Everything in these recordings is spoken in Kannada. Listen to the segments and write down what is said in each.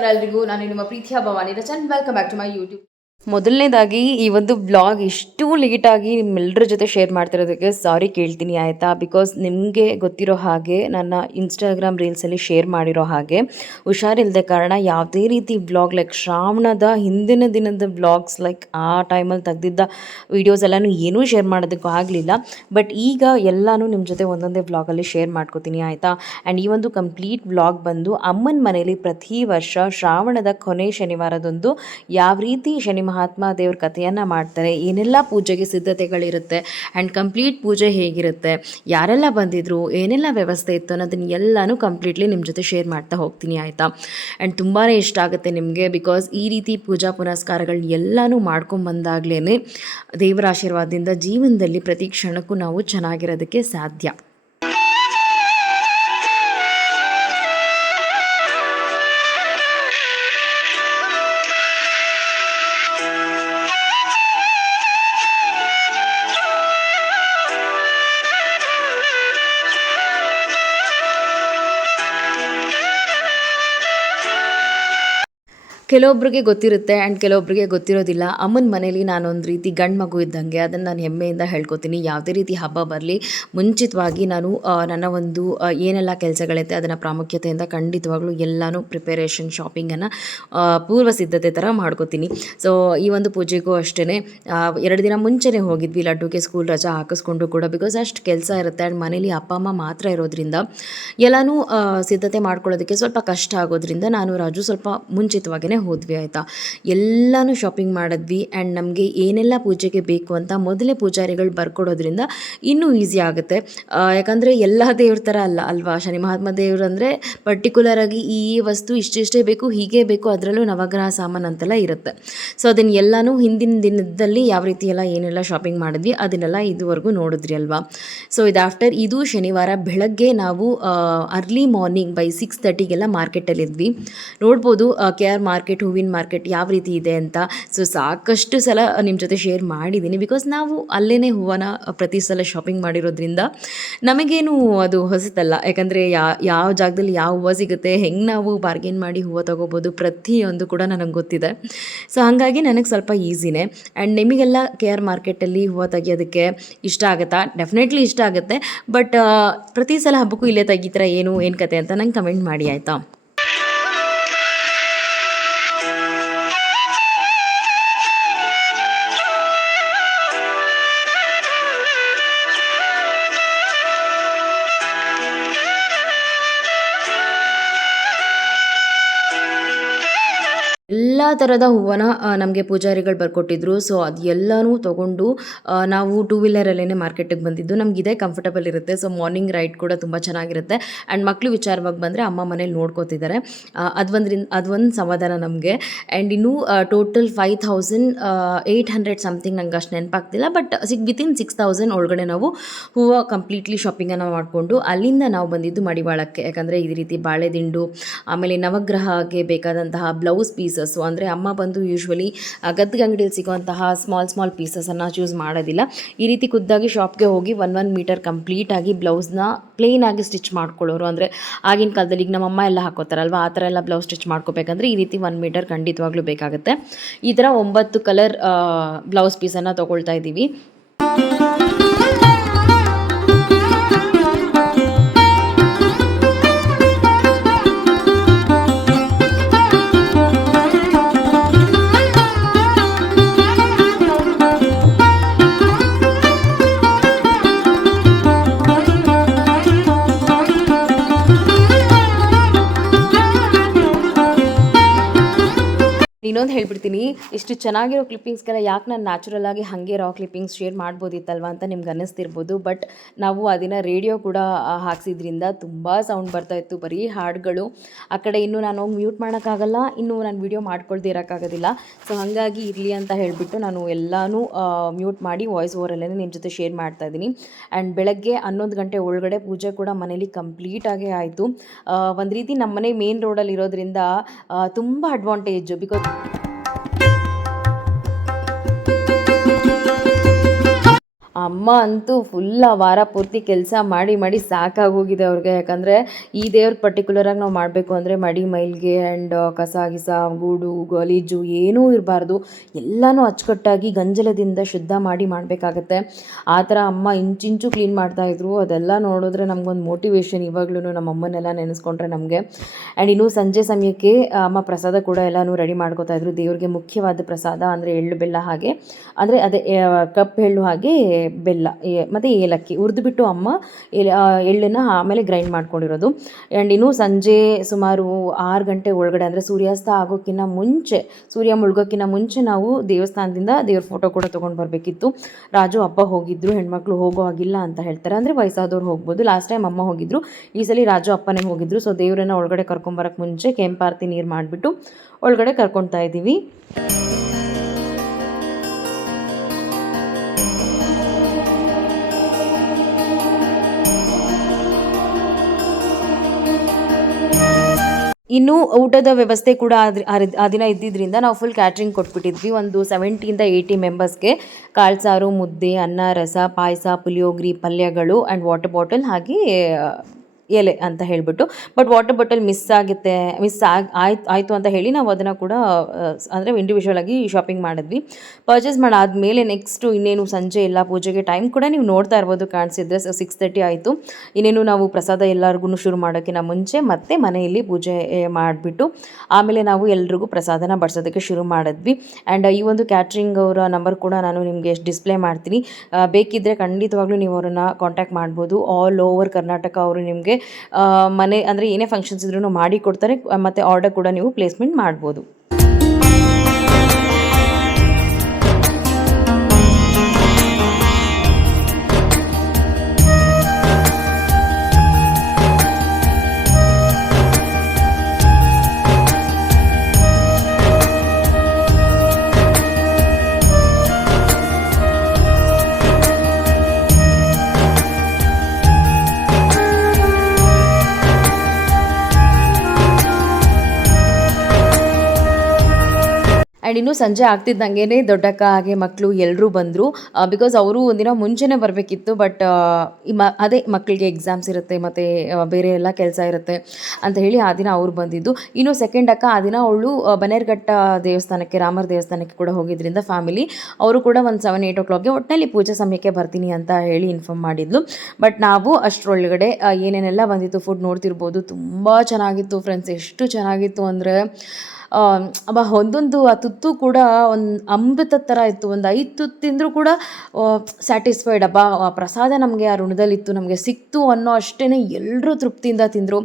ನಮಸ್ಕಾರ ಎಲ್ರಿಗೂ ನಾನು ನಿಮ್ಮ ಪ್ರೀತಿಯ Bhavani Rachan. Welcome back to my YouTube ಮೊದಲನೇದಾಗಿ ಈ ಒಂದು ಬ್ಲಾಗ್ ಇಷ್ಟು ಲೇಟಾಗಿ ನಿಮ್ಮೆಲ್ಲರ ಜೊತೆ ಶೇರ್ ಮಾಡ್ತಿರೋದಕ್ಕೆ ಸಾರಿ ಕೇಳ್ತೀನಿ ಆಯಿತಾ? ಬಿಕಾಸ್ ನಿಮಗೆ ಗೊತ್ತಿರೋ ಹಾಗೆ ನನ್ನ ಇನ್ಸ್ಟಾಗ್ರಾಮ್ ರೀಲ್ಸಲ್ಲಿ ಶೇರ್ ಮಾಡಿರೋ ಹಾಗೆ ಹುಷಾರಿಲ್ಲದೆ ಕಾರಣ ಯಾವುದೇ ರೀತಿ ಬ್ಲಾಗ್ ಲೈಕ್ ಶ್ರಾವಣದ ಹಿಂದಿನ ದಿನದ ಬ್ಲಾಗ್ಸ್ ಲೈಕ್ ಆ ಟೈಮಲ್ಲಿ ತೆಗೆದಿದ್ದ ವೀಡಿಯೋಸ್ ಎಲ್ಲನೂ ಏನೂ ಶೇರ್ ಮಾಡೋದಕ್ಕೂ ಆಗಲಿಲ್ಲ. ಬಟ್ ಈಗ ಎಲ್ಲನೂ ನಿಮ್ಮ ಜೊತೆ ಒಂದೊಂದೇ ಬ್ಲಾಗಲ್ಲಿ ಶೇರ್ ಮಾಡ್ಕೋತೀನಿ ಆಯಿತಾ? ಆ್ಯಂಡ್ ಈ ಒಂದು ಕಂಪ್ಲೀಟ್ ಬ್ಲಾಗ್ ಬಂದು ಅಮ್ಮನ ಮನೆಯಲ್ಲಿ ಪ್ರತಿ ವರ್ಷ ಶ್ರಾವಣದ ಕೊನೆ ಶನಿವಾರದೊಂದು ಯಾವ ರೀತಿ ಶನಿ ಮಹಾತ್ಮ ದೇವ್ರ ಕಥೆಯನ್ನು ಮಾಡ್ತಾರೆ. ಏನೆಲ್ಲ ಪೂಜೆಗೆ ಸಿದ್ಧತೆಗಳಿರುತ್ತೆ ಆ್ಯಂಡ್ ಕಂಪ್ಲೀಟ್ ಪೂಜೆ ಹೇಗಿರುತ್ತೆ, ಯಾರೆಲ್ಲ ಬಂದಿದ್ರು, ಏನೆಲ್ಲ ವ್ಯವಸ್ಥೆ ಇತ್ತು ಅನ್ನೋದನ್ನ ಎಲ್ಲನೂ ಕಂಪ್ಲೀಟ್ಲಿ ನಿಮ್ಮ ಜೊತೆ ಶೇರ್ ಮಾಡ್ತಾ ಹೋಗ್ತೀನಿ, ಆಯಿತಾ? ಆ್ಯಂಡ್ ತುಂಬಾ ಇಷ್ಟ ಆಗುತ್ತೆ ನಿಮಗೆ ಬಿಕಾಸ್ ಈ ರೀತಿ ಪೂಜಾ ಪುನಸ್ಕಾರಗಳು ಎಲ್ಲನೂ ಮಾಡ್ಕೊಂಬಂದಾಗ್ಲೇ ದೇವರ ಆಶೀರ್ವಾದದಿಂದ ಜೀವನದಲ್ಲಿ ಪ್ರತಿ ಕ್ಷಣಕ್ಕೂ ನಾವು ಚೆನ್ನಾಗಿರೋದಕ್ಕೆ ಸಾಧ್ಯ. ಕೆಲವೊಬ್ರಿಗೆ ಗೊತ್ತಿರುತ್ತೆ ಆ್ಯಂಡ್ ಕೆಲವೊಬ್ಬರಿಗೆ ಗೊತ್ತಿರೋದಿಲ್ಲ. ಅಮ್ಮನ ಮನೇಲಿ ನಾನೊಂದು ರೀತಿ ಗಂಡು ಮಗು ಇದ್ದಂಗೆ ಅದನ್ನು ನಾನು ಹೆಮ್ಮೆಯಿಂದ ಹೇಳ್ಕೊತೀನಿ. ಯಾವುದೇ ರೀತಿ ಹಬ್ಬ ಬರಲಿ, ಮುಂಚಿತವಾಗಿ ನಾನು ನನ್ನ ಒಂದು ಏನೆಲ್ಲ ಕೆಲಸಗಳೈತೆ ಅದನ್ನು ಪ್ರಾಮುಖ್ಯತೆಯಿಂದ ಖಂಡಿತವಾಗ್ಲೂ ಎಲ್ಲನೂ ಪ್ರಿಪರೇಷನ್ ಶಾಪಿಂಗನ್ನು ಪೂರ್ವ ಸಿದ್ಧತೆ ಥರ ಮಾಡ್ಕೋತೀನಿ. ಸೊ ಈ ಒಂದು ಪೂಜೆಗೂ ಅಷ್ಟೇ ಎರಡು ದಿನ ಮುಂಚೆನೇ ಹೋಗಿದ್ವಿ. ಲಡ್ಡುಗೆ ಸ್ಕೂಲ್ ರಜಾ ಹಾಕಿಸ್ಕೊಂಡು ಕೂಡ ಬಿಕಾಸ್ ಅಷ್ಟು ಕೆಲಸ ಇರುತ್ತೆ ಆ್ಯಂಡ್ ಮನೇಲಿ ಅಪ್ಪ, ಅಮ್ಮ ಮಾತ್ರ ಇರೋದ್ರಿಂದ ಎಲ್ಲನೂ ಸಿದ್ಧತೆ ಮಾಡ್ಕೊಳ್ಳೋದಕ್ಕೆ ಸ್ವಲ್ಪ ಕಷ್ಟ ಆಗೋದ್ರಿಂದ ನಾನು ರಾಜು ಸ್ವಲ್ಪ ಮುಂಚಿತವಾಗಿಯೇ ಹೋದ್ವಿ, ಆಯಿತಾ? ಎಲ್ಲನೂ ಶಾಪಿಂಗ್ ಮಾಡಿದ್ವಿ ಆ್ಯಂಡ್ ನಮಗೆ ಏನೆಲ್ಲ ಪೂಜೆಗೆ ಬೇಕು ಅಂತ ಮೊದಲೇ ಪೂಜಾರಿಗಳು ಬರ್ಕೊಡೋದ್ರಿಂದ ಇನ್ನೂ ಈಸಿ ಆಗುತ್ತೆ. ಯಾಕಂದರೆ ಎಲ್ಲ ದೇವ್ರ ಥರ ಅಲ್ಲ, ಅಲ್ವಾ? ಶನಿ ಮಹಾತ್ಮ ದೇವ್ರು ಅಂದರೆ ಪರ್ಟಿಕ್ಯುಲರಾಗಿ ಈ ವಸ್ತು ಇಷ್ಟಿಷ್ಟೇ ಬೇಕು, ಹೀಗೆ ಬೇಕು, ಅದರಲ್ಲೂ ನವಗ್ರಹ ಸಾಮಾನು ಅಂತೆಲ್ಲ ಇರುತ್ತೆ. ಸೊ ಅದನ್ನು ಎಲ್ಲನೂ ಹಿಂದಿನ ದಿನದಲ್ಲಿ ಯಾವ ರೀತಿ ಎಲ್ಲ ಏನೆಲ್ಲ ಶಾಪಿಂಗ್ ಮಾಡಿದ್ವಿ, ಅದನ್ನೆಲ್ಲ ಇದುವರೆಗೂ ನೋಡಿದ್ರಿ ಅಲ್ವಾ? ಸೊ ಇದು ಆಫ್ಟರ್ ಇದು ಶನಿವಾರ ಬೆಳಗ್ಗೆ ನಾವು ಅರ್ಲಿ ಮಾರ್ನಿಂಗ್ ಬೈ ಸಿಕ್ಸ್ ತರ್ಟಿಗೆಲ್ಲ ಮಾರ್ಕೆಟಲ್ಲಿದ್ವಿ ನೋಡ್ಬೋದು ಕೆ ಆರ್ ಮಾರ್ಕೆಟ್ ಹೂವಿನ ಮಾರ್ಕೆಟ್ ಯಾವ ರೀತಿ ಇದೆ ಅಂತ. ಸೊ ಸಾಕಷ್ಟು ಸಲ ನಿಮ್ಮ ಜೊತೆ ಶೇರ್ ಮಾಡಿದ್ದೀನಿ ಬಿಕಾಸ್ ನಾವು ಅಲ್ಲೇ ಹೂವನ ಪ್ರತಿ ಸಲ ಶಾಪಿಂಗ್ ಮಾಡಿರೋದ್ರಿಂದ ನಮಗೇನು ಅದು ಹೊಸತಲ್ಲ. ಯಾಕಂದರೆ ಯಾವ ಜಾಗದಲ್ಲಿ ಯಾವ ಹೂವು ಸಿಗುತ್ತೆ, ಹೆಂಗೆ ನಾವು ಬಾರ್ಗೇನ್ ಮಾಡಿ ಹೂವು ತೊಗೋಬೋದು ಪ್ರತಿಯೊಂದು ಕೂಡ ನನಗೆ ಗೊತ್ತಿದೆ. ಸೊ ಹಾಗಾಗಿ ನನಗೆ ಸ್ವಲ್ಪ ಈಸಿನೇ ಆ್ಯಂಡ್ ನಿಮಗೆಲ್ಲ ಕೆ ಆರ್ ಮಾರ್ಕೆಟಲ್ಲಿ ಹೂವು ತೆಗೆಯೋದಕ್ಕೆ ಇಷ್ಟ ಆಗುತ್ತಾ? ಡೆಫಿನೆಟ್ಲಿ ಇಷ್ಟ ಆಗುತ್ತೆ. ಬಟ್ ಪ್ರತಿ ಸಲ ಹಬ್ಬಕ್ಕೂ ಇಲ್ಲೇ ತೆಗಿತೀರ ಏನು ಏನು ಕತೆ ಅಂತ ನಂಗೆ ಕಮೆಂಟ್ ಮಾಡಿ, ಆಯಿತಾ? ಎಲ್ಲ ಥರದ ಹೂವನ್ನು ನಮಗೆ ಪೂಜಾರಿಗಳು ಬರ್ಕೊಟ್ಟಿದ್ರು. ಸೊ ಅದು ಎಲ್ಲನೂ ತೊಗೊಂಡು ನಾವು ಟೂ ವೀಲರಲ್ಲೇ ಮಾರ್ಕೆಟಿಗೆ ಬಂದಿದ್ದು. ನಮ್ಗೆ ಇದೇ ಕಂಫರ್ಟಬಲ್ ಇರುತ್ತೆ. ಸೊ ಮಾರ್ನಿಂಗ್ ರೈಡ್ ಕೂಡ ತುಂಬ ಚೆನ್ನಾಗಿರುತ್ತೆ. ಆ್ಯಂಡ್ ಮಕ್ಕಳು ವಿಚಾರವಾಗಿ ಬಂದರೆ ಅಮ್ಮ ಮನೇಲಿ ನೋಡ್ಕೋತಿದ್ದಾರೆ ಅದು ಒಂದ್ರಿಂದ ಅದೊಂದು ಸಮಾಧಾನ ನಮಗೆ. ಆ್ಯಂಡ್ ಇನ್ನು total five thousand eight hundred something ನಂಗೆ ಅಷ್ಟು ನೆನಪಾಗ್ತಿಲ್ಲ. But six within six thousand ಒಳಗಡೆ ನಾವು ಹೂವು ಕಂಪ್ಲೀಟ್ಲಿ ಶಾಪಿಂಗನ್ನು ಮಾಡಿಕೊಂಡು ಅಲ್ಲಿಂದ ನಾವು ಬಂದಿದ್ದು ಮಡಿವಾಳಕ್ಕೆ. ಯಾಕಂದರೆ ಈ ರೀತಿ ಬಾಳೆದಿಂಡು ಆಮೇಲೆ ನವಗ್ರಹಕ್ಕೆ ಬೇಕಾದಂತಹ ಬ್ಲೌಸ್ ಪೀಸಸ್ಸು ಅಂದರೆ ಅಮ್ಮ ಬಂದು ಯೂಶ್ವಲಿ ಗದ್ದಿಗೆ ಅಂಗಡಿಯಲ್ಲಿ ಸಿಗುವಂತಹ ಸ್ಮಾಲ್ ಸ್ಮಾಲ್ ಪೀಸಸನ್ನು ಚೂಸ್ ಮಾಡೋದಿಲ್ಲ. ಈ ರೀತಿ ಖುದ್ದಾಗಿ ಶಾಪ್ಗೆ ಹೋಗಿ ಒನ್ ಒನ್ ಮೀಟರ್ ಕಂಪ್ಲೀಟಾಗಿ ಬ್ಲೌಸ್ನ ಆಗಿ ಸ್ಟಿಚ್ ಮಾಡ್ಕೊಳ್ಳೋರು. ಅಂದರೆ ಆಗಿನ ಕಾಲದಲ್ಲಿ ಈಗ ನಮ್ಮಮ್ಮ ಎಲ್ಲ ಹಾಕೋತಾರಲ್ವ, ಆ ಥರ ಎಲ್ಲ ಬ್ಲೌಸ್ ಸ್ಟಿಚ್ ಮಾಡ್ಕೋಬೇಕಂದ್ರೆ ಈ ರೀತಿ ಒನ್ ಮೀಟರ್ ಖಂಡಿತವಾಗ್ಲೂ ಬೇಕಾಗುತ್ತೆ. ಈ ಥರ ಒಂಬತ್ತು ಕಲರ್ ಬ್ಲೌಸ್ ಪೀಸನ್ನು ತೊಗೊಳ್ತಾ ಇದ್ದೀವಿ. ಇನ್ನೊಂದು ಹೇಳ್ಬಿಡ್ತೀನಿ, ಇಷ್ಟು ಚೆನ್ನಾಗಿರೋ ಕ್ಲಿಪ್ಪಿಂಗ್ಸ್ಗೆಲ್ಲ ಯಾಕೆ ನಾನು ನ್ಯಾಚುರಲ್ ಆಗಿ ಹಾಗೆ ರಾ ಕ್ಲಿಪ್ಪಿಂಗ್ಸ್ ಶೇರ್ ಮಾಡ್ಬೋದಿತ್ತಲ್ವ ಅಂತ ನಿಮ್ಗೆ ಅನ್ನಿಸ್ತಿರ್ಬೋದು ಬಟ್ ನಾವು ಅದನ್ನು ರೇಡಿಯೋ ಕೂಡ ಹಾಕ್ಸಿದ್ರಿಂದ ತುಂಬ ಸೌಂಡ್ ಬರ್ತಾ ಇತ್ತು, ಬರೀ ಹಾಡುಗಳು. ಆ ಕಡೆ ಇನ್ನೂ ನಾನು ಮ್ಯೂಟ್ ಮಾಡೋಕ್ಕಾಗಲ್ಲ, ಇನ್ನೂ ನಾನು ವಿಡಿಯೋ ಮಾಡ್ಕೊಳ್ದೇ ಇರೋಕ್ಕಾಗೋದಿಲ್ಲ. ಸೊ ಹಾಗಾಗಿ ಇರಲಿ ಅಂತ ಹೇಳಿಬಿಟ್ಟು ನಾನು ಎಲ್ಲನೂ ಮ್ಯೂಟ್ ಮಾಡಿ ವಾಯ್ಸ್ ಓವರಲ್ಲೇ ನಿಮ್ಮ ಜೊತೆ ಶೇರ್ ಮಾಡ್ತಾ ಇದ್ದೀನಿ. ಆ್ಯಂಡ್ ಬೆಳಗ್ಗೆ ಹನ್ನೊಂದು ಗಂಟೆ ಒಳಗಡೆ ಪೂಜೆ ಕೂಡ ಮನೇಲಿ ಕಂಪ್ಲೀಟಾಗೇ ಆಯಿತು. ಒಂದು ರೀತಿ ನಮ್ಮ ಮನೆ ಮೇನ್ ರೋಡಲ್ಲಿ ಇರೋದ್ರಿಂದ ತುಂಬ ಅಡ್ವಾಂಟೇಜು ಬಿಕಾಸ್ ಅಮ್ಮ ಅಂತೂ ಫುಲ್ ವಾರ ಪೂರ್ತಿ ಕೆಲಸ ಮಾಡಿ ಮಾಡಿ ಸಾಕಾಗೋಗಿದೆ ಅವ್ರಿಗೆ. ಯಾಕಂದರೆ ಈ ದೇವ್ರ ಪರ್ಟಿಕ್ಯುಲರಾಗಿ ನಾವು ಮಾಡಬೇಕು ಅಂದರೆ ಮಡಿ, ಮೈಲ್ಗೆ ಆ್ಯಂಡ್ ಕಸ, ಗಿಸ, ಗೂಡು, ಗಲೀಜು ಏನೂ ಇರಬಾರ್ದು. ಎಲ್ಲನೂ ಅಚ್ಚುಕಟ್ಟಾಗಿ ಗಂಜಲದಿಂದ ಶುದ್ಧ ಮಾಡಿ ಮಾಡಬೇಕಾಗತ್ತೆ. ಆ ಥರ ಅಮ್ಮ ಇಂಚಿಂಚು ಕ್ಲೀನ್ ಮಾಡ್ತಾಯಿದ್ರು ಅದೆಲ್ಲ ನೋಡಿದ್ರೆ ನಮಗೊಂದು ಮೋಟಿವೇಶನ್ ಇವಾಗ್ಲೂ ನಮ್ಮ ಅಮ್ಮನ್ನೆಲ್ಲ ನೆನೆಸ್ಕೊಂಡ್ರೆ ನಮಗೆ. ಆ್ಯಂಡ್ ಇನ್ನು ಸಂಜೆ ಸಮಯಕ್ಕೆ ಅಮ್ಮ ಪ್ರಸಾದ ಕೂಡ ಎಲ್ಲನೂ ರೆಡಿ ಮಾಡ್ಕೋತಾ ಇದ್ರು. ದೇವ್ರಿಗೆ ಮುಖ್ಯವಾದ ಪ್ರಸಾದ ಅಂದರೆ ಎಳ್ಳು ಬೆಲ್ಲ ಹಾಗೆ. ಅಂದರೆ ಅದೇ ಕಪ್, ಎಳ್ಳು ಹಾಗೆ ಬೆಲ್ಲ ಮತ್ತು ಏಲಕ್ಕಿ ಹುರಿದ್ಬಿಟ್ಟು ಅಮ್ಮ ಎಳ್ಳನ್ನ ಆಮೇಲೆ ಗ್ರೈಂಡ್ ಮಾಡ್ಕೊಂಡಿರೋದು. ಆ್ಯಂಡ್ ಇನ್ನು ಸಂಜೆ ಸುಮಾರು ಆರು ಗಂಟೆ ಒಳಗಡೆ ಅಂದರೆ ಸೂರ್ಯಾಸ್ತ ಆಗೋಕ್ಕಿಂತ ಮುಂಚೆ, ಸೂರ್ಯ ಮುಳುಗೋಕ್ಕಿಂತ ಮುಂಚೆ ನಾವು ದೇವಸ್ಥಾನದಿಂದ ದೇವ್ರ ಫೋಟೋ ಕೂಡ ತೊಗೊಂಡು ಬರಬೇಕಿತ್ತು. ರಾಜು, ಅಪ್ಪ ಹೋಗಿದ್ರು, ಹೆಣ್ಮಕ್ಳು ಹೋಗೋ ಆಗಿಲ್ಲ ಅಂತ ಹೇಳ್ತಾರೆ. ಅಂದರೆ ವಯಸ್ಸಾದವ್ರು ಹೋಗ್ಬೋದು. ಲಾಸ್ಟ್ ಟೈಮ್ ಅಮ್ಮ ಹೋಗಿದ್ರು. ಈ ಸಲ ರಾಜು ಅಪ್ಪನೇ ಹೋಗಿದ್ರು. ಸೊ ದೇವರನ್ನ ಒಳಗಡೆ ಕರ್ಕೊಂಬರಕ್ಕೆ ಮುಂಚೆ ಕೆಂಪಾರತಿ ನೀರು ಮಾಡಿಬಿಟ್ಟು ಒಳಗಡೆ ಕರ್ಕೊಳ್ತಾ ಇದ್ದೀವಿ ಇನ್ನು ಊಟದ ವ್ಯವಸ್ಥೆ ಕೂಡ ಆ- ದಿನ ಇದ್ದಿದ್ದರಿಂದ ನಾವು ಫುಲ್ ಕ್ಯಾಟ್ರಿಂಗ್ ಕೊಟ್ಬಿಟ್ಟಿದ್ವಿ. ಒಂದು ಸೆವೆಂಟಿಯಿಂದ ಏಯ್ಟಿ ಮೆಂಬರ್ಸ್ಗೆ ಕಾಳು ಸಾರು, ಮುದ್ದೆ, ಅನ್ನ, ರಸ, ಪಾಯಸ, ಪುಳಿಯೋಗ್ರಿ, ಪಲ್ಯಗಳು ಆ್ಯಂಡ್ ವಾಟರ್ ಬಾಟಲ್ ಹಾಗೆ ಎಲೆ ಅಂತ ಹೇಳಿಬಿಟ್ಟು. ಬಟ್ ವಾಟರ್ ಬಾಟಲ್ ಮಿಸ್ ಆಗುತ್ತೆ ಮಿಸ್ ಆಗಿ, ಆಯ್ತು, ಆಯಿತು ಅಂತ ಹೇಳಿ ನಾವು ಅದನ್ನು ಕೂಡ ಅಂದರೆ ಇಂಡಿವಿಜುವಲ್ ಆಗಿ ಶಾಪಿಂಗ್ ಮಾಡಿದ್ವಿ. ಪರ್ಚೇಸ್ ಮಾಡಾದ್ಮೇಲೆ ನೆಕ್ಸ್ಟು ಇನ್ನೇನು ಸಂಜೆ ಎಲ್ಲ ಪೂಜೆಗೆ ಟೈಮ್ ಕೂಡ ನೀವು ನೋಡ್ತಾ ಇರ್ಬೋದು ಕಾಣಿಸಿದ್ರೆ. ಸಿಕ್ಸ್ ತರ್ಟಿ ಆಯಿತು. ಇನ್ನೇನು ನಾವು ಪ್ರಸಾದ ಎಲ್ಲರಿಗೂ ಶುರು ಮಾಡೋಕ್ಕಿಂತ ಮುಂಚೆ ಮತ್ತೆ ಮನೆಯಲ್ಲಿ ಪೂಜೆ ಮಾಡಿಬಿಟ್ಟು ಆಮೇಲೆ ನಾವು ಎಲ್ರಿಗೂ ಪ್ರಸಾದನ ಬಡಿಸೋದಕ್ಕೆ ಶುರು ಮಾಡಿದ್ವಿ. ಆ್ಯಂಡ್ ಈ ಒಂದು ಕ್ಯಾಟ್ರಿಂಗ್ ಅವರ ನಂಬರ್ ಕೂಡ ನಾನು ನಿಮಗೆ ಡಿಸ್ಪ್ಲೇ ಮಾಡ್ತೀನಿ. ಬೇಕಿದ್ದರೆ ಖಂಡಿತವಾಗ್ಲೂ ನೀವು ಅವರನ್ನು ಕಾಂಟ್ಯಾಕ್ಟ್ ಮಾಡ್ಬೋದು. ಆಲ್ ಓವರ್ ಕರ್ನಾಟಕ ಅವರು ನಿಮಗೆ ಮನೆ ಅಂದರೆ ಏನೇ ಫಂಕ್ಷನ್ಸ್ ಇದ್ರೂ ಮಾಡಿ ಕೊಡ್ತಾರೆ ಮತ್ತು ಆರ್ಡರ್ ಕೂಡ ನೀವು ಪ್ಲೇಸ್ಮೆಂಟ್ ಮಾಡ್ಬೋದು. ಆ್ಯಂಡ್ ಇನ್ನು ಸಂಜೆ ಆಗ್ತಿದ್ದಂಗೆ ದೊಡ್ಡಕ್ಕ ಹಾಗೆ ಮಕ್ಕಳು ಎಲ್ಲರೂ ಬಂದರು. ಬಿಕಾಸ್ ಅವರು ಒಂದಿನ ಮುಂಚೆನೇ ಬರಬೇಕಿತ್ತು ಬಟ್ ಮ, ಅದೇ ಮಕ್ಕಳಿಗೆ ಎಕ್ಸಾಮ್ಸ್ ಇರುತ್ತೆ, ಮತ್ತು ಬೇರೆ ಎಲ್ಲ ಕೆಲಸ ಇರುತ್ತೆ ಅಂತ ಹೇಳಿ ಆ ದಿನ ಅವ್ರು ಬಂದಿದ್ದು. ಇನ್ನು ಸೆಕೆಂಡ್ ಅಕ್ಕ, ಆ ದಿನ ಅವಳು ಬನೇರ್ಘಟ್ಟ ದೇವಸ್ಥಾನಕ್ಕೆ, ರಾಮರ ದೇವಸ್ಥಾನಕ್ಕೆ ಕೂಡ ಹೋಗಿದ್ದರಿಂದ ಫ್ಯಾಮಿಲಿ ಅವರು ಕೂಡ ಒಂದು ಸೆವೆನ್ ಏಯ್ಟ್ ಓ ಕ್ಲಾಕ್ಗೆ ಒಟ್ಟಿನಲ್ಲಿ ಪೂಜೆ ಸಮಯಕ್ಕೆ ಬರ್ತೀನಿ ಅಂತ ಹೇಳಿ ಇನ್ಫಾರ್ಮ್ ಮಾಡಿದ್ಲು. ಬಟ್ ನಾವು ಅಷ್ಟರೊಳಗಡೆ ಏನೇನೆಲ್ಲ ಬಂದಿತ್ತು ಫುಡ್ ನೋಡ್ತಿರ್ಬೋದು, ತುಂಬ ಚೆನ್ನಾಗಿತ್ತು ಫ್ರೆಂಡ್ಸ್ ಎಷ್ಟು ಚೆನ್ನಾಗಿತ್ತು ಅಂದರೆ ಅಬ್ಬ, ಒಂದೊಂದು ಆ ತುತ್ತು ಕೂಡ ಒಂದು ಅಮೃತ ಥರ ಇತ್ತು. ಒಂದು ಐದು ತುತ್ತು ತಿಂದರೂ ಕೂಡ ಸ್ಯಾಟಿಸ್ಫೈಡ್ ಅಬ್ಬ, ಆ ಪ್ರಸಾದ ನಮಗೆ ಆ ಋಣದಲ್ಲಿತ್ತು, ನಮಗೆ ಸಿಕ್ತು ಅನ್ನೋ ಅಷ್ಟೇ ಎಲ್ಲರೂ ತೃಪ್ತಿಯಿಂದ ತಿಂದರು.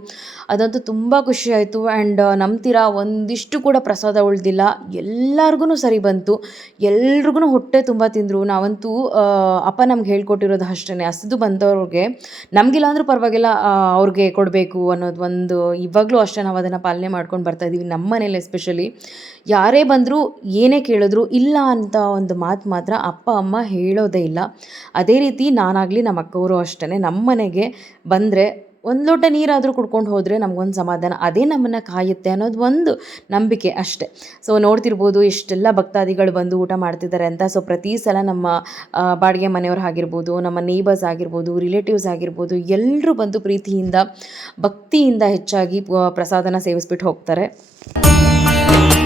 ಅದಂತೂ ತುಂಬ ಖುಷಿ ಆಯಿತು. ಆ್ಯಂಡ್ ನಂಬ್ತೀರಾ, ಒಂದಿಷ್ಟು ಕೂಡ ಪ್ರಸಾದ ಉಳ್ದಿಲ್ಲ. ಎಲ್ಲರಿಗೂ ಸರಿ ಬಂತು. ಎಲ್ರಿಗೂ ಹೊಟ್ಟೆ ತುಂಬ ತಿಂದರು. ನಾವಂತೂ ಅಪ್ಪ ನಮ್ಗೆ ಹೇಳ್ಕೊಟ್ಟಿರೋದು ಅಷ್ಟೇ ಹಸಿದು ಬಂದವ್ರಿಗೆ, ನಮಗಿಲ್ಲ ಅಂದರೂ ಪರವಾಗಿಲ್ಲ ಅವ್ರಿಗೆ ಕೊಡಬೇಕು ಅನ್ನೋದು ಒಂದು, ಇವಾಗಲೂ ಅಷ್ಟೇ ನಾವು ಅದನ್ನು ಪಾಲನೆ ಮಾಡ್ಕೊಂಡು ಬರ್ತಾ ಇದ್ದೀವಿ ನಮ್ಮ ಮನೇಲಿ ಎಸ್ಪೆಷಲಿ ಯಾರೇ ಬಂದರೂ ಏನೇ ಕೇಳಿದ್ರು ಇಲ್ಲ ಅಂತ ಒಂದು ಮಾತು ಮಾತ್ರ ಅಪ್ಪ, ಅಮ್ಮ ಹೇಳೋದೇ ಇಲ್ಲ. ಅದೇ ರೀತಿ ನಾನಾಗಲಿ ನಮ್ಮ ಅಕ್ಕವರು ಅಷ್ಟೇ ನಮ್ಮ ಮನೆಗೆ ಬಂದರೆ ಒಂದು ಲೋಟ ನೀರಾದರೂ ಕುಡ್ಕೊಂಡು ಹೋದರೆ ನಮಗೊಂದು ಸಮಾಧಾನ. ಅದೇ ನಮ್ಮನ್ನು ಕಾಯುತ್ತೆ ಅನ್ನೋದು ಒಂದು ನಂಬಿಕೆ ಅಷ್ಟೆ. ಸೊ ನೋಡ್ತಿರ್ಬೋದು ಎಷ್ಟೆಲ್ಲ ಭಕ್ತಾದಿಗಳು ಬಂದು ಊಟ ಮಾಡ್ತಿದ್ದಾರೆ ಅಂತ. ಸೊ ಪ್ರತಿ ಸಲ ನಮ್ಮ ಬಾಡಿಗೆ ಮನೆಯವ್ರು ಆಗಿರ್ಬೋದು, ನಮ್ಮ ನೇಬರ್ಸ್ ಆಗಿರ್ಬೋದು ರಿಲೇಟಿವ್ಸ್ ಆಗಿರ್ಬೋದು ಎಲ್ಲರೂ ಬಂದು ಪ್ರೀತಿಯಿಂದ, ಭಕ್ತಿಯಿಂದ ಹೆಚ್ಚಾಗಿ ಪ್ರಸಾದನ ಸೇವಿಸ್ಬಿಟ್ಟು ಹೋಗ್ತಾರೆ. Thank you.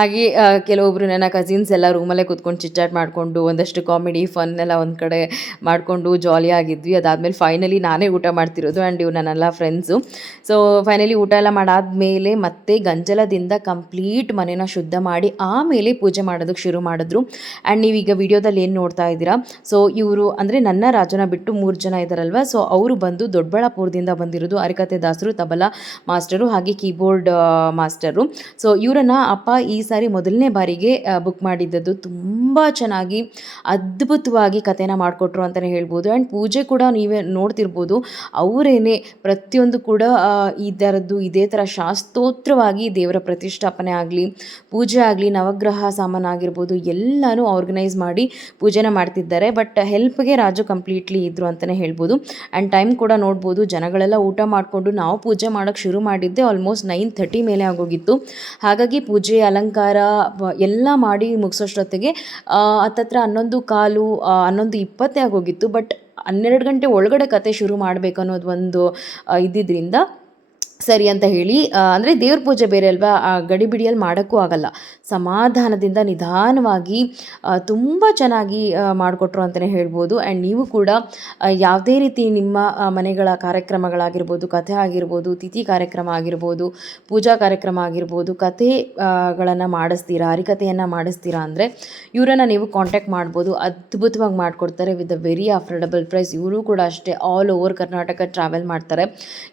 ಹಾಗೆ ಕೆಲವೊಬ್ರು ನನ್ನ ಕಸಿನ್ಸ್ ಎಲ್ಲ ರೂಮಲ್ಲೇ ಕೂತ್ಕೊಂಡು ಚಿಟ್ಚಾಟ್ ಮಾಡಿಕೊಂಡು, ಒಂದಷ್ಟು ಕಾಮಿಡಿ ಫನ್ ಎಲ್ಲ ಒಂದು ಕಡೆ ಮಾಡಿಕೊಂಡು ಜಾಲಿಯಾಗಿದ್ವಿ ಅದಾದಮೇಲೆ ಫೈನಲಿ ನಾನೇ ಊಟ ಮಾಡ್ತಿರೋದು ಆ್ಯಂಡ್ ಇವು ನನ್ನೆಲ್ಲ ಫ್ರೆಂಡ್ಸು ಸೊ ಫೈನಲಿ ಊಟ ಎಲ್ಲ ಮಾಡಾದಮೇಲೆ ಮತ್ತೆ ಗಂಜಲದಿಂದ ಕಂಪ್ಲೀಟ್ ಮನೇನ ಶುದ್ಧ ಮಾಡಿ ಆಮೇಲೆ ಪೂಜೆ ಮಾಡೋದಕ್ಕೆ ಶುರು ಮಾಡಿದ್ರು. ಆ್ಯಂಡ್ ನೀವೀಗ ವಿಡಿಯೋದಲ್ಲಿ ಏನು ನೋಡ್ತಾ ಇದ್ದೀರಾ? ಸೊ ಇವರು ಅಂದರೆ ನನ್ನ ರಾಜನ ಬಿಟ್ಟು ಮೂರು ಜನ ಇದ್ದಾರಲ್ವ ಸೊ ಅವರು ಬಂದು ದೊಡ್ಡಬಳ್ಳಾಪುರದಿಂದ ಬಂದಿರೋದು ಅರಿಕತೆ ದಾಸರು, ತಬಲಾ ಮಾಸ್ಟರು ಹಾಗೆ ಕೀಬೋರ್ಡ್ ಮಾಸ್ಟರು. ಸೊ ಇವರನ್ನು ಅಪ್ಪ ಈ ಸಾರಿ ಮೊದಲನೇ ಬಾರಿಗೆ ಬುಕ್ ಮಾಡಿದ್ದದ್ದು ತುಂಬ ಚೆನ್ನಾಗಿ ಅದ್ಭುತವಾಗಿ ಕಥೆನ ಮಾಡಿಕೊಟ್ರು ಅಂತಲೇ ಹೇಳ್ಬೋದು. ಆ್ಯಂಡ್ ಪೂಜೆ ಕೂಡ ನೀವೇ ನೋಡ್ತಿರ್ಬೋದು. ಅವರೇನೆ ಪ್ರತಿಯೊಂದು ಕೂಡ ಈ ಥರದ್ದು, ಇದೇ ಥರ ಶಾಸ್ತ್ರೋತ್ರವಾಗಿ ದೇವರ ಪ್ರತಿಷ್ಠಾಪನೆ ಆಗಲಿ, ಪೂಜೆ ಆಗಲಿ, ನವಗ್ರಹ ಸಾಮಾನು ಆಗಿರ್ಬೋದು, ಎಲ್ಲನೂ ಆರ್ಗನೈಸ್ ಮಾಡಿ ಪೂಜೆನ ಮಾಡ್ತಿದ್ದಾರೆ. ಬಟ್ ಹೆಲ್ಪ್ಗೆ ರಾಜು ಕಂಪ್ಲೀಟ್ಲಿ ಇದ್ದರು ಅಂತಲೇ ಹೇಳ್ಬೋದು. ಆ್ಯಂಡ್ ಟೈಮ್ ಕೂಡ ನೋಡ್ಬೋದು, ಜನಗಳೆಲ್ಲ ಊಟ ಮಾಡಿಕೊಂಡು ನಾವು ಪೂಜೆ ಮಾಡೋಕ್ಕೆ ಶುರು ಮಾಡಿದ್ದೆ ಆಲ್ಮೋಸ್ಟ್ ನೈನ್ ಥರ್ಟಿ ಮೇಲೆ ಆಗೋಗಿತ್ತು. ಹಾಗಾಗಿ ಪೂಜೆ, ಅಲಂಕಾರ ಬ- ಎಲ್ಲ ಮಾಡಿ ಮುಗಿಸೋಷ್ಟೊತ್ತಿಗೆ ಹತ್ತತ್ರ ಹನ್ನೊಂದು ಕಾಲು ಹನ್ನೊಂದು ಇಪ್ಪತ್ತೇ ಆಗೋಗಿತ್ತು. ಬಟ್ ಹನ್ನೆರಡು ಗಂಟೆ ಒಳಗಡೆ ಕತೆ ಶುರು ಮಾಡಬೇಕು ಅನ್ನೋದು ಒಂದು ಆ, ಇದ್ದಿದ್ರಿಂದ ಸರಿ ಅಂತ ಹೇಳಿ ಅಂದರೆ ದೇವ್ರ ಪೂಜೆ ಬೇರೆ ಅಲ್ವಾ? ಆ ಗಡಿಬಿಡಿಯಲ್ಲಿ ಮಾಡೋಕ್ಕೂ ಆಗಲ್ಲ. ಸಮಾಧಾನದಿಂದ ನಿಧಾನವಾಗಿ ತುಂಬ ಚೆನ್ನಾಗಿ ಮಾಡಿಕೊಟ್ರು ಅಂತಲೇ ಹೇಳ್ಬೋದು. ಆ್ಯಂಡ್ ನೀವು ಕೂಡ ಯಾವುದೇ ರೀತಿ ನಿಮ್ಮ ಮನೆಗಳ ಕಾರ್ಯಕ್ರಮಗಳಾಗಿರ್ಬೋದು, ಕಥೆ ಆಗಿರ್ಬೋದು, ತಿಥಿ ಕಾರ್ಯಕ್ರಮ ಆಗಿರ್ಬೋದು, ಪೂಜಾ ಕಾರ್ಯಕ್ರಮ ಆಗಿರ್ಬೋದು ಕಥೆಗಳನ್ನು ಮಾಡಿಸ್ತೀರಾ, ಹರಿಕಥೆಯನ್ನು ಮಾಡಿಸ್ತೀರಾ ಅಂದರೆ, ಇವರನ್ನು ನೀವು ಕಾಂಟ್ಯಾಕ್ಟ್ ಮಾಡ್ಬೋದು. ಅದ್ಭುತವಾಗಿ ಮಾಡಿಕೊಡ್ತಾರೆ with a very affordable price ಇವರು ಕೂಡ ಅಷ್ಟೇ ಆಲ್ ಓವರ್ ಕರ್ನಾಟಕ ಟ್ರಾವೆಲ್ ಮಾಡ್ತಾರೆ.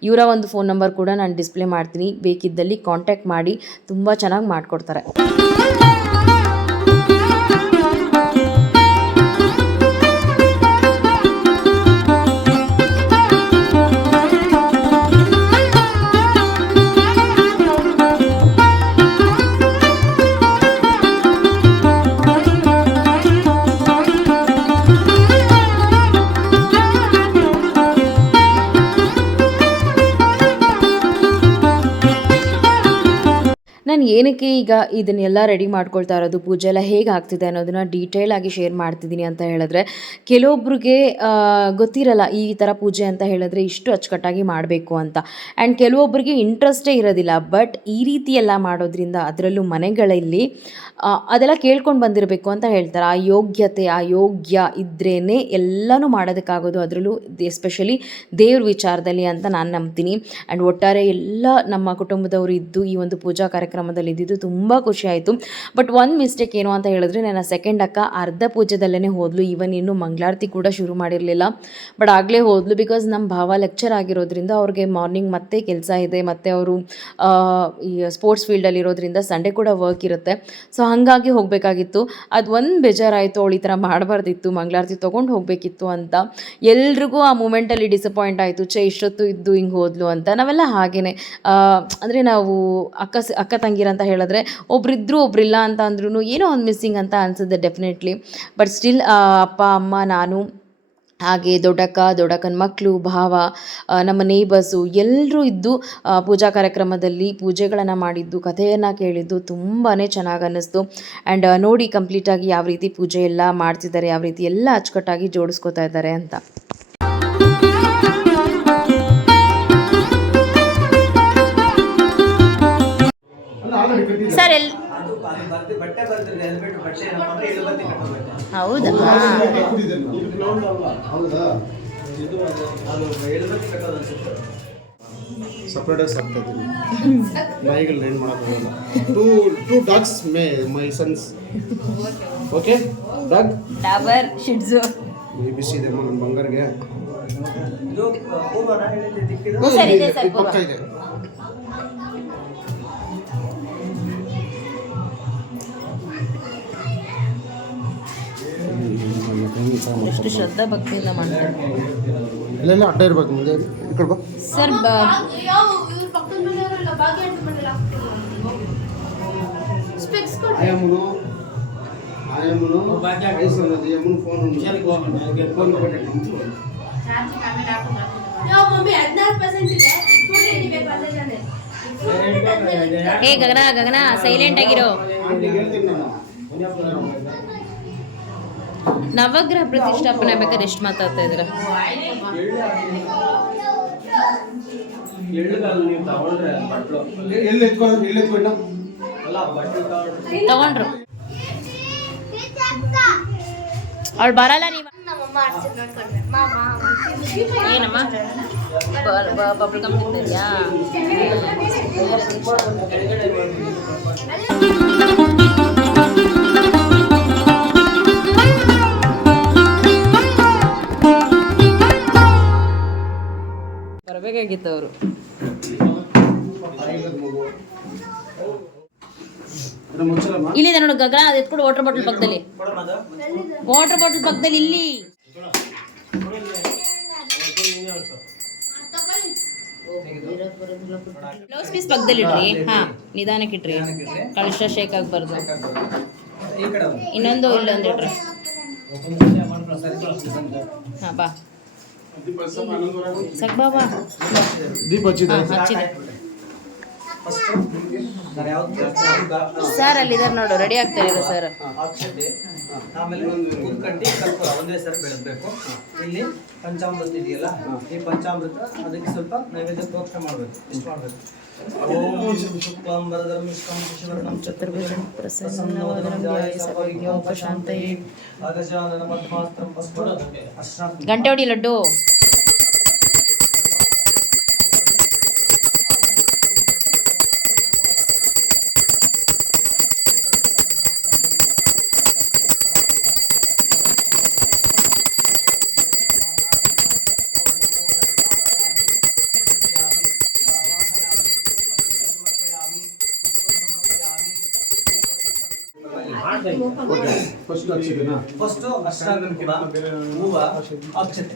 ಇವರ ಒಂದು ಫೋನ್ ನಂಬರ್ ಕೂಡ ನಾನು ಡಿಸ್ಪ್ಲೇ ಮಾಡ್ತೀನಿ. ಬೇಕಿದ್ದಲ್ಲಿ ಕಾಂಟ್ಯಾಕ್ಟ್ ಮಾಡಿ. ತುಂಬ ಚೆನ್ನಾಗಿ ಮಾಡಿಕೊಡ್ತಾರೆ. ಏನಕ್ಕೆ ಈಗ ಇದನ್ನೆಲ್ಲ ರೆಡಿ ಮಾಡ್ಕೊಳ್ತಾ ಇರೋದು? ಪೂಜೆ ಎಲ್ಲ ಹೇಗೆ ಆಗ್ತಿದೆ ಅನ್ನೋದನ್ನ ಡೀಟೇಲ್ ಆಗಿ ಶೇರ್ ಮಾಡ್ತಿದ್ದೀನಿ ಅಂತ ಹೇಳಿದ್ರೆ, ಕೆಲವೊಬ್ರಿಗೆ ಗೊತ್ತಿರಲ್ಲ ಈ ಥರ ಪೂಜೆ ಅಂತ ಹೇಳಿದ್ರೆ ಇಷ್ಟು ಅಚ್ಚುಕಟ್ಟಾಗಿ ಮಾಡಬೇಕು ಅಂತ. ಆ್ಯಂಡ್ ಕೆಲವೊಬ್ಬರಿಗೆ ಇಂಟ್ರೆಸ್ಟೇ ಇರೋದಿಲ್ಲ. ಬಟ್ ಈ ರೀತಿ ಎಲ್ಲ ಮಾಡೋದ್ರಿಂದ, ಅದರಲ್ಲೂ ಮನೆಗಳಲ್ಲಿ ಅದೆಲ್ಲ ಕೇಳ್ಕೊಂಡು ಬಂದಿರಬೇಕು ಅಂತ ಹೇಳ್ತಾರೆ. ಆ ಯೋಗ್ಯತೆ, ಆ ಯೋಗ್ಯ ಇದ್ರೇ ಎಲ್ಲನೂ ಮಾಡೋದಕ್ಕಾಗೋದು ಅದರಲ್ಲೂ ಎಸ್ಪೆಷಲಿ ದೇವ್ರ ವಿಚಾರದಲ್ಲಿ ಅಂತ ನಾನು ನಂಬ್ತೀನಿ. ಆ್ಯಂಡ್ ಒಟ್ಟಾರೆ ಎಲ್ಲ ನಮ್ಮ ಕುಟುಂಬದವರು ಇದ್ದು ಈ ಒಂದು ಪೂಜಾ ಕಾರ್ಯಕ್ರಮದಲ್ಲಿ ಇದ್ದಿದ್ದು ತುಂಬ ಖುಷಿ ಆಯಿತು. ಬಟ್ ಒಂದು ಮಿಸ್ಟೇಕ್ ಏನು ಅಂತ ಹೇಳಿದ್ರೆ, ನನ್ನ ಸೆಕೆಂಡ್ ಅಕ್ಕ ಅರ್ಧ ಪೂಜೆದಲ್ಲೇ ಹೋದ್ಲು. ಈವನ್ ಇನ್ನು ಮಂಗಳಾರತಿ ಕೂಡ ಶುರು ಮಾಡಿರಲಿಲ್ಲ. ಬಟ್ ಆಗಲೇ ಹೋದ್ಲು ಬಿಕಾಸ್ ನಮ್ಮ ಭಾವ ಲೆಕ್ಚರ್ ಆಗಿರೋದ್ರಿಂದ ಅವ್ರಿಗೆ ಮಾರ್ನಿಂಗ್ ಮತ್ತೆ ಕೆಲಸ ಇದೆ. ಮತ್ತು ಅವರು ಈ ಸ್ಪೋರ್ಟ್ಸ್ ಫೀಲ್ಡಲ್ಲಿ ಇರೋದ್ರಿಂದ ಸಂಡೇ ಕೂಡ ವರ್ಕ್ ಇರುತ್ತೆ. ಸೊ ಹಾಗಾಗಿ ಹೋಗಬೇಕಾಗಿತ್ತು. ಅದು ಒಂದು ಬೇಜಾರಾಯಿತು, ಅವಳು ಈ ಥರ ಮಾಡಬಾರ್ದಿತ್ತು, ಮಂಗಳಾರತಿ ತೊಗೊಂಡು ಹೋಗಬೇಕಿತ್ತು ಅಂತ. ಎಲ್ರಿಗೂ ಆ ಮೂಮೆಂಟಲ್ಲಿ ಡಿಸಪಾಯಿಂಟ್ ಆಯಿತು. ಛೇ, ಇಷ್ಟೊತ್ತು ಇದ್ದು ಹಿಂಗೆ ಹೋದ್ಲು ಅಂತ. ನಾವೆಲ್ಲ ಹಾಗೇ ಅಂದರೆ ನಾವು ಅಕ್ಕ ಅಕ್ಕ ತಂಗಿರ ಅಂತ ಹೇಳಿದ್ರೆ ಒಬ್ರಿದ್ರು ಒಬ್ರಿಲ್ಲ ಅಂತ ಅಂದ್ರೂ ಏನೋ ಒಂದು ಮಿಸ್ಸಿಂಗ್ ಅಂತ ಅನಿಸುತ್ತೆ ಡೆಫಿನೆಟ್ಲಿ ಬಟ್ ಸ್ಟಿಲ್ ಅಪ್ಪ, ಅಮ್ಮ, ನಾನು ಹಾಗೆ ದೊಡ್ಡಕ್ಕ, ದೊಡ್ಡಕ್ಕನ ಮಕ್ಕಳು ಭಾವ ನಮ್ಮ ನೇಬರ್ಸು ಎಲ್ಲರೂ ಇದ್ದು ಪೂಜಾ ಕಾರ್ಯಕ್ರಮದಲ್ಲಿ ಪೂಜೆಗಳನ್ನು ಮಾಡಿದ್ದು, ಕಥೆಯನ್ನು ಕೇಳಿದ್ದು ತುಂಬಾ ಚೆನ್ನಾಗಿ ಅನ್ನಿಸ್ತು. ಆ್ಯಂಡ್ ನೋಡಿ ಕಂಪ್ಲೀಟಾಗಿ ಯಾವ ರೀತಿ ಪೂಜೆ ಎಲ್ಲ ಮಾಡ್ತಿದ್ದಾರೆ, ಯಾವ ರೀತಿ ಎಲ್ಲ ಅಚ್ಚುಕಟ್ಟಾಗಿ ಜೋಡಿಸ್ಕೋತಾ ಇದ್ದಾರೆ ಅಂತ. ಸರ್, ಎಲ್ ಹೌದಾ? ಸಾಕ್ತಾ ಇದ್ದೀನಿ ನಾಯಿಗಳು ಏನು ಮಾಡೋಕ್ಕಾಗಲ್ಲ two two dogs may my sons okay dog Doberman Shih Tzu A B C ಇದೆ ನನ್ನ ಬಂಗಾರಿಗೆ. ಪಕ್ಕ ಇದೆ. ಎಷ್ಟು ಶ್ರದ್ಧಾ ಭಕ್ತಿಯಿಂದ ಮಾಡ್ತಾರೆ. ಇಲ್ಲೆಲ್ಲ ಅಡ್ಡ ಇರ್ಬೇಕು ಮುಂದೆ. ಈ ಕಡೆ ಬಾ ಸರ್ ಆಯಮ್ಮನು ಆಯಮ್ಮನು ವಯಸ್ಸು ಅನ್ನೋದು ಯಮ್ಮನು ಫೋನ್ ಫೋನ್ ಏ ಗಗನ ಗಗನ ಸೈಲೆಂಟ್ ಆಗಿರೋ. ಹೇಳ್ತೀನಿ ನಾನು. ನವಗ್ರಹ ಪ್ರತಿಷ್ಠಾಪನೆ ಬೇಕಾದ್ರೆ ಎಷ್ಟು ಮಾತಾಡ್ತಾ ಇದ್ದೀರಾ? ನೀವು ತಗೊಂಡ್ರೆ ಅವಳು ಬರಲ್ಲ ನೀವು. ಏನಮ್ಮ? ಬಬಲ್ ಗಮ್ ತಿಂದಿದ್ಯಾ ಬರಬೇಕಾಗಿತ್ತು ಅವರು ಇಲ್ಲಿದೆ ನೋಡು ಗಗನ ಅದು ಎತ್ಕೊಡು ವಾಟರ್ ಬಾಟಲ್ ಪಕ್ಕದಲ್ಲಿ. ವಾಟರ್ ಬಾಟಲ್ ಪಕ್ಕದಲ್ಲಿ ಇಲ್ಲಿ. ಬ್ಲೌಸ್ ಪೀಸ್ ಪಕ್ಕದಲ್ಲಿ ಇಡ್ರಿ. ಹಾ ನಿಧಾನಕ್ಕೆ ಇಟ್ರಿ. ಕಳಿಸ ಶೇಕ್ ಆಗ್ಬಾರ್ದು. ಇನ್ನೊಂದು ಇಲ್ಲೊಂದು ಇಟ್ರಿ. ಹಾ ಬಾ. ಸಾಕ್ ಅಲ್ಲಿ ಬಾ ದೀಪ ಹಚ್ಚಿದೆ ಹಾ ಹಚ್ಚಿದೆ ಫಸ್ಟ್ ನಾನು ಯಾವ್ದು ಯಾವ್ದು- ಸರ್ ಅಲ್ಲಿದ್ದಾರೆ ನೋಡು ರೆಡಿ ಆಗ್ತಾ ಇದೆ ಸರ್ ಆಮೇಲೆ ಉದ್ ಕಟ್ಟಿ ಕರ್ಪೂರ ಒಂದೇ ಸರ್ ಬೆಳಗ್ಬೇಕು ಇಲ್ಲಿ ಪಂಚಾಮೃತ ಇದೆಯಲ್ಲ ಈ ಪಂಚಾಮೃತ ಅದಕ್ಕೆ ಸ್ವಲ್ಪ ನೈವೇದ್ಯ ಪ್ರೋಕ್ಷಣೆ ಮಾಡಬೇಕು ಇಷ್ಟು ಮಾಡಬೇಕು. चतुर्भुजं प्रसन्नवदनं ध्याये सर्वविघ्नोपशान्तये गंटेवडी लड्डू ಫಸ್ಟ್ ಹಚ್ಚಿದ್ದೀನಾ ಫಸ್ಟ್ ಅಷ್ಟಾಂಗ ಹೂವ ಅಕ್ಷತೆ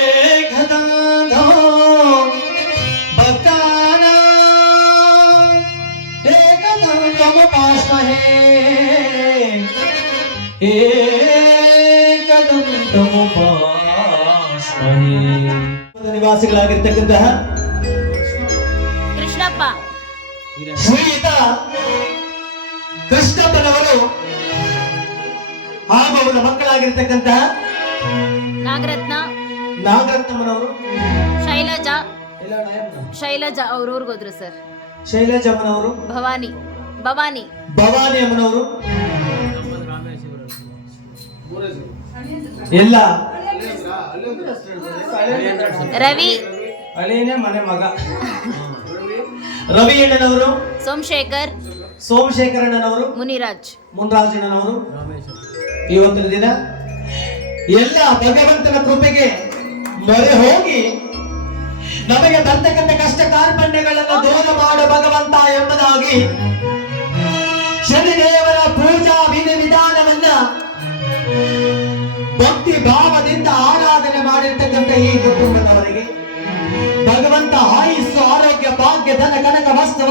ನಿವಾಸಿಗಳಾಗಿರ್ತಕ್ಕಂತಹ ಕೃಷ್ಣಪ್ಪ. ಶ್ರೀಯುತ ಕೃಷ್ಣಪ್ಪನವರು ಹಾಗೂ ಅವರ ಮಕ್ಕಳಾಗಿರ್ತಕ್ಕಂತಹ ನಾಗರತ್ನ. ನಾಗರತ್ನಮ್ಮನವರು. ಶೈಲಜಾ. ಶೈಲಜಾ ಅವ್ರ ಊರಿಗೆ ಹೋದ್ರು ಸರ್. ಶೈಲಜಮ್ಮನವರು. ಭವಾನಿ. ಭವಾನಿ. ಭವಾನಿ ಅಮ್ಮನವರು. ಎಲ್ಲ ಅಲ್ಲೇ ಅಂದ್ರಾ? ಅಲ್ಲೇ ಅಂದ್ರಾ? ರವಿ. ಅಳೇನೆ ಮನೆ ಮಗ. ರವಿ ಅಣ್ಣನವರು? ಸೋಮಶೇಖರ್. ಸೋಮಶೇಖರಣ್ಣನವರು ಮುನಿರಾಜ್. ಈ ಇವತ್ತಿನ ದಿನ ಎಲ್ಲ ಭಗವಂತನ ಕೃಪೆಗೆ ಮೊರೆ ಹೋಗಿ ನಮಗೆ ಬರ್ತಕ್ಕಂಥ ಕಷ್ಟ ಕಾರ್ಪಣ್ಯಗಳನ್ನು ದೂರ ಮಾಡು ಭಗವಂತ ಎಂಬುದಾಗಿ ಶನಿದೇವರ ಪೂಜಾ ವಿಧಿ ವಿಧಾನವನ್ನ ಭಕ್ತಿ ಭಾವದಿಂದ ಆರಾಧನೆ ಮಾಡಿರ್ತಕ್ಕಂಥ ಈ ಕುಟುಂಬದವರಿಗೆ ಭಗವಂತ ಆಯುಸ್ಸು, ಆರೋಗ್ಯ, ಭಾಗ್ಯ, ಧನ, ಕನಕ ವಸ್ತು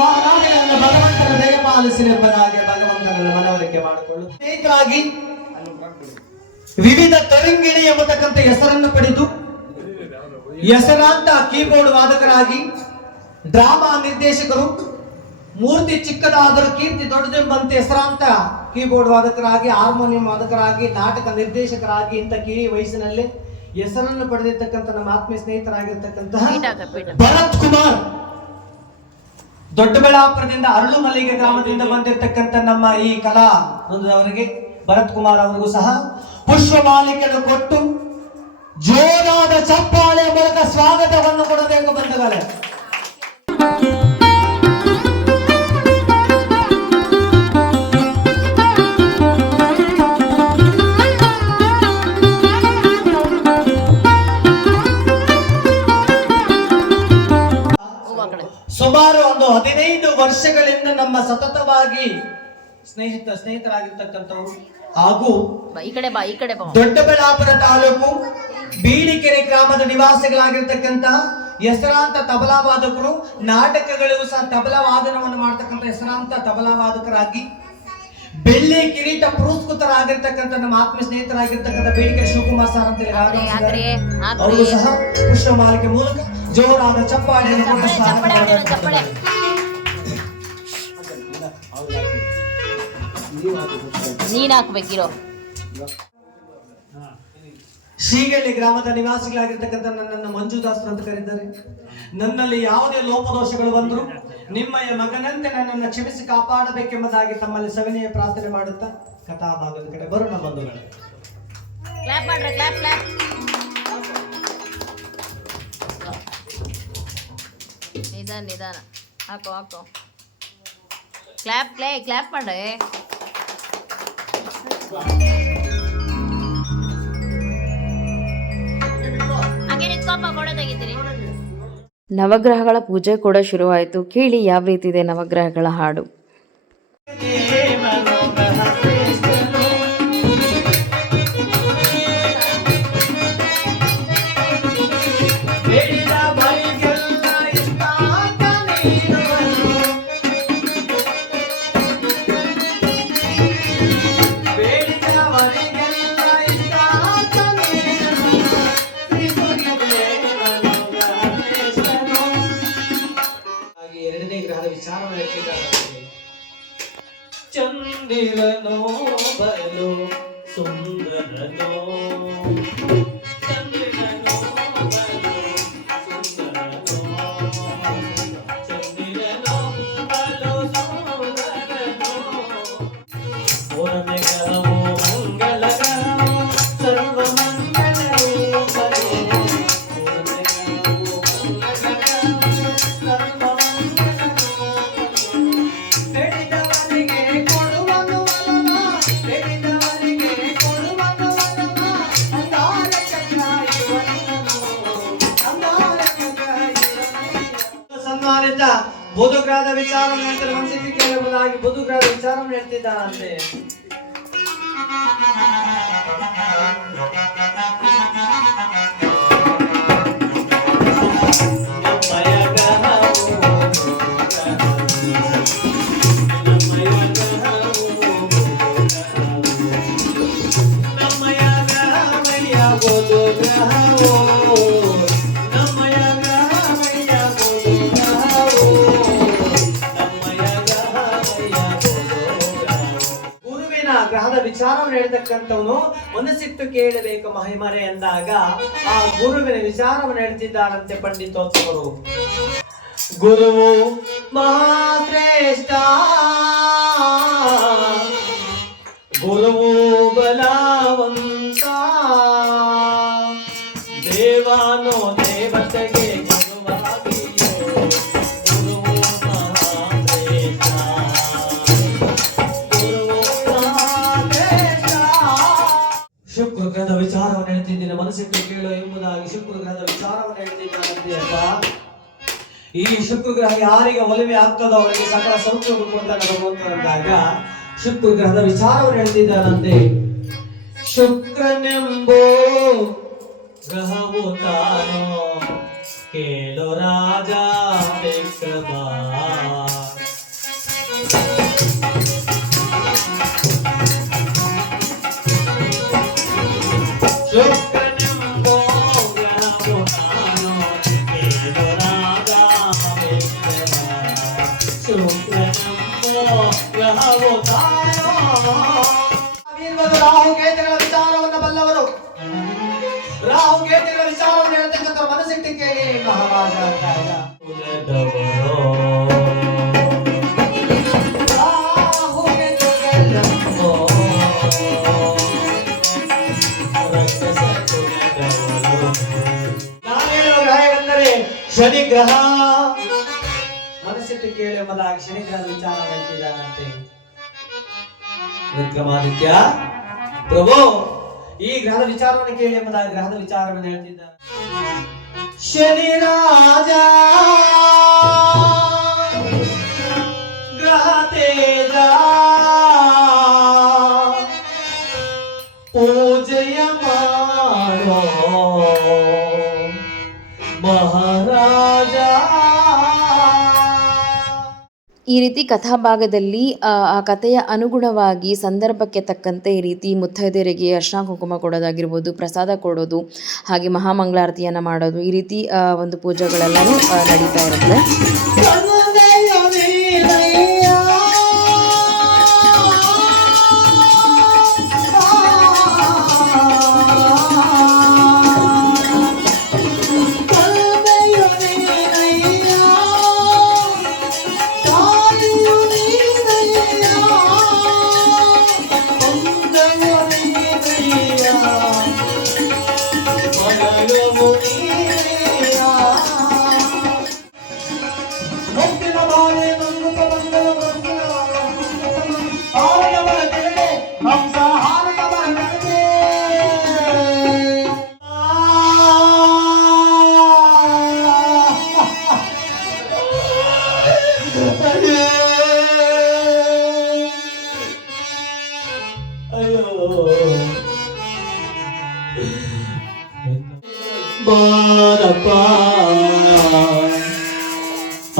ಭಗವಂತನ ದಯಪಾಲಿಸಿನೆಂಬುದಾಗಿ ಭಗವಂತನ ಮನವರಿಕೆ ಮಾಡಿಕೊಳ್ಳು. ವಿವಿಧ ತರಂಗಿಣಿ ಎಂಬತಕ್ಕಂಥ ಹೆಸರನ್ನು ಪಡೆದು, ಹೆಸರಾಂತ ಕೀಬೋರ್ಡ್ ವಾದಕರಾಗಿ ಡ್ರಾಮಾ ನಿರ್ದೇಶಕರು ಮೂರ್ತಿ ಚಿಕ್ಕದಾದರೂ ಕೀರ್ತಿ ದೊಡ್ಡದೆಂಬಂತೆ ಹೆಸರಾಂತ ಕೀಬೋರ್ಡ್ ವಾದಕರಾಗಿ ಹಾರ್ಮೋನಿಯಂ ವಾದಕರಾಗಿ ನಾಟಕ ನಿರ್ದೇಶಕರಾಗಿ ಇಂಥ ಕಿರಿ ವಯಸ್ಸಿನಲ್ಲಿ ಹೆಸರನ್ನು ಪಡೆದಿರ್ತಕ್ಕಂಥ ನಮ್ಮ ಆತ್ಮೀಯ ಸ್ನೇಹಿತರಾಗಿರ್ತಕ್ಕಂತಹ ಭರತ್ ಕುಮಾರ್. ದೊಡ್ಡಬಳ್ಳಾಪುರದಿಂದ ಅರಳು ಮಲ್ಲಿಗೆ ಗ್ರಾಮದಿಂದ ಬಂದಿರತಕ್ಕಂಥ ನಮ್ಮ ಈ ಕಲಾ ವೃಂದದವರಿಗೆ ಭರತ್ ಕುಮಾರ್ ಅವರಿಗೂ ಸಹ ಪುಷ್ಪ ಮಾಲಿಕೆಯನ್ನು ಕೊಟ್ಟು ಜೋರಾದ ಚಪ್ಪಾಳೆ ಮೂಲಕ ಸ್ವಾಗತವನ್ನು ಕೊಡಬೇಕು ಬಂಧುಗಳೇ. ಸುಮಾರು ಒಂದು ಹದಿನೈದು ವರ್ಷಗಳಿಂದ ನಮ್ಮ ಸತತವಾಗಿ ಸ್ನೇಹಿತ ಸ್ನೇಹಿತರಾಗಿರ್ತಕ್ಕಂಥವ್ರು ಹಾಗೂ ಈ ಕಡೆ ಬಾ ಈ ಕಡೆ ಬಾ ದೊಡ್ಡಬಳ್ಳಾಪುರ ತಾಲೂಕು ಬೀಳಿಕೆರೆ ಗ್ರಾಮದ ನಿವಾಸಿಗಳಾಗಿರ್ತಕ್ಕಂಥ ಹೆಸರಾಂತ ತಬಲಾ ವಾದಕರು ನಾಟಕಗಳಿಗೂ ಸಹ ತಬಲಾ ವಾದನವನ್ನು ಮಾಡ್ತಕ್ಕಂಥ ಹೆಸರಾಂತ ತಬಲಾ ವಾದಕರಾಗಿ ಬೆಳ್ಳಿ ಕಿರೀಟ ಪುರಸ್ಕೃತರಾಗಿರ್ತಕ್ಕಂಥ ನಮ್ಮ ಆತ್ಮ ಸ್ನೇಹಿತರಾಗಿರ್ತಕ್ಕಂಥ ಬೇಡಿಕೆ ಶಿವಕುಮಾರ್ ಸರ್ ಅಂತ ಹೇಳಿ ಆಗಮಿಸಿದ್ದಾರೆ. ಅವರು ಸಹ ಪುಷ್ಪಮಾಲಿಕೆ ಮೂಲಕ ಜೋರಾದ ಚಪ್ಪಾಳೆಯನ್ನು ಕೊಟ್ಟು ಸ್ವಾಗತ ಮಾಡ್ತಾರೆ. ನೀನ್ ಹಾಕ್ಬೇಕಿರೋ ಶ್ರೀಗಳ್ಳಿ ಗ್ರಾಮದ ನಿವಾಸಿಗಳಾಗಿರ್ತಕ್ಕಂಥ ನನ್ನನ್ನು ಮಂಜುದಾಸರು ಅಂತ ಕರೀತಾರೆ. ನನ್ನಲ್ಲಿ ಯಾವುದೇ ಲೋಪದೋಷಗಳು ಬಂದರೂ ನಿಮ್ಮಯ ಮಗನಂತೆ ನನ್ನನ್ನು ಕ್ಷಮಿಸಿ ಕಾಪಾಡಬೇಕೆಂಬುದಾಗಿ ತಮ್ಮಲ್ಲಿ ಸವಿನಯ ಪ್ರಾರ್ಥನೆ ಮಾಡುತ್ತಾ ಕಥಾಭಾಗದ ಕಡೆ ಬರೋಣ ಬಂಧುಗಳೇ. ನಿಧಾನ ನಿಧಾನ. ಹಾಕೋ ಹಾಕೋ. ಕ್ಲಾಪ್ ಕ್ಲೇ ಕ್ಲಾಪ್ ಮಾಡಿ ನವಗ್ರಹಗಳ ಪೂಜೆ ಕೂಡ ಶುರುವಾಯಿತು. ಕೇಳಿ ಯಾವ ರೀತಿ ಇದೆ ನವಗ್ರಹಗಳ ಹಾಡು? ಹೇಳ್ತಕ್ಕಂಥವನು ಮನಸ್ಸಿಟ್ಟು ಕೇಳಬೇಕು ಮಹಿಮರೆ ಎಂದಾಗ ಆ ಗುರುವಿನ ವಿಚಾರವನ್ನು ಹೇಳ್ತಿದ್ದಾರಂತೆ ಪಂಡಿತೋತ್ಸವರು. ಗುರುವು ಮಹಾಶ್ರೇಷ್ಠ. ಗುರುವು ಬಲವಂತ. ಮನಸ್ಸಿಟ್ಟು ಕೇಳು ಎಂಬುದಾಗಿ ಶುಕ್ರ ವಿಚಾರವನ್ನು ಹೇಳ್ತಿದ್ದಾನಂತೆ ಅಪ್ಪ. ಈ ಶುಕ್ರಗ್ರಹ ಯಾರಿಗೆ ಒಲವೆ ಆಗ್ತದೋ ಅವರಿಗೆ ಸಕಲ ಸೌಖ್ಯವನ್ನು ಕೊಡ್ತಾನೆ ಅಂತಂದಾಗ ಶುಕ್ರಗ್ರಹದ ಶುಕ್ರ ಗ್ರಹದ ವಿಚಾರವನ್ನು ಹೇಳ್ತಿದ್ದಾನಂತೆ ಶುಕ್ರನೆಂಬೋ ಗ್ರಹವು ತಾನೋ? ಕೇಳು ರಾಜ ವಿಕ್ರಮ ರಕ್ಕಸ ಕುಲದವರು. ನಾನು ಹೇಳುವ ಗ್ರಹವೆಂದರೆ ಶನಿ ಗ್ರಹ ಮನಸ್ಸಿಟ್ಟು ಕೇಳಿ ಎಂಬುದಾಗಿ ಶನಿಗ್ರಹ ವಿಚಾರ ಹೇಳ್ತಿದ್ದಾನಂತೆ ವಿಕ್ರಮಾದಿತ್ಯ, ಪ್ರಭು, ಈ ಗ್ರಹದ ವಿಚಾರವನ್ನು ಕೇಳಿ ಎಂಬುದಾಗಿ ಗ್ರಹದ ವಿಚಾರವನ್ನು ಹೇಳ್ತಿದ್ದ ಶನಿ ರಾಜ, ಗ್ರಹ ಈ ರೀತಿ ಕಥಾಭಾಗದಲ್ಲಿ, ಆ ಕಥೆಯ ಅನುಗುಣವಾಗಿ ಸಂದರ್ಭಕ್ಕೆ ತಕ್ಕಂತೆ ಈ ರೀತಿ ಮುತ್ತೈದೆಯರಿಗೆ ಅರ್ಶನ ಕುಂಕುಮ ಕೊಡೋದಾಗಿರ್ಬೋದು, ಪ್ರಸಾದ ಕೊಡೋದು, ಹಾಗೆ ಮಹಾಮಂಗಳಾರತಿಯನ್ನು ಮಾಡೋದು, ಈ ರೀತಿ ಒಂದು ಪೂಜೆಗಳೆಲ್ಲವೂ ನಡೀತಾ ಇರುತ್ತೆ. ಅಯ್ಯೋ ಬಾರಪ್ಪ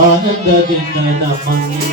ಆನಂದದಿಂದ ನಮ್ಮನ್ನು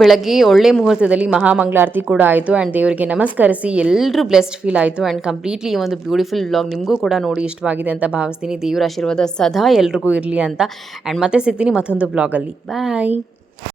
ಬೆಳಗ್ಗೆ ಒಳ್ಳೆ ಮುಹೂರ್ತದಲ್ಲಿ ಮಹಾಮಂಗಳಾರತಿ ಕೂಡ ಆಯಿತು ಆ್ಯಂಡ್ ದೇವರಿಗೆ ನಮಸ್ಕರಿಸಿ ಎಲ್ಲರೂ ಬ್ಲೆಸ್ಡ್ ಫೀಲ್ ಆಯಿತು ಆ್ಯಂಡ್ ಕಂಪ್ಲೀಟ್ಲಿ ಈ ಒಂದು ಬ್ಯೂಟಿಫುಲ್ ವ್ಲಾಗ್ ನಿಮಗೂ ಕೂಡ ನೋಡಿ ಇಷ್ಟವಾಗಿದೆ ಅಂತ ಭಾವಿಸ್ತೀನಿ. ದೇವರ ಆಶೀರ್ವಾದ ಸದಾ ಎಲ್ರಿಗೂ ಇರಲಿ ಅಂತ. ಆ್ಯಂಡ್ ಮತ್ತೆ ಸಿಗ್ತೀನಿ ಮತ್ತೊಂದು ಬ್ಲಾಗಲ್ಲಿ ಬಾಯ್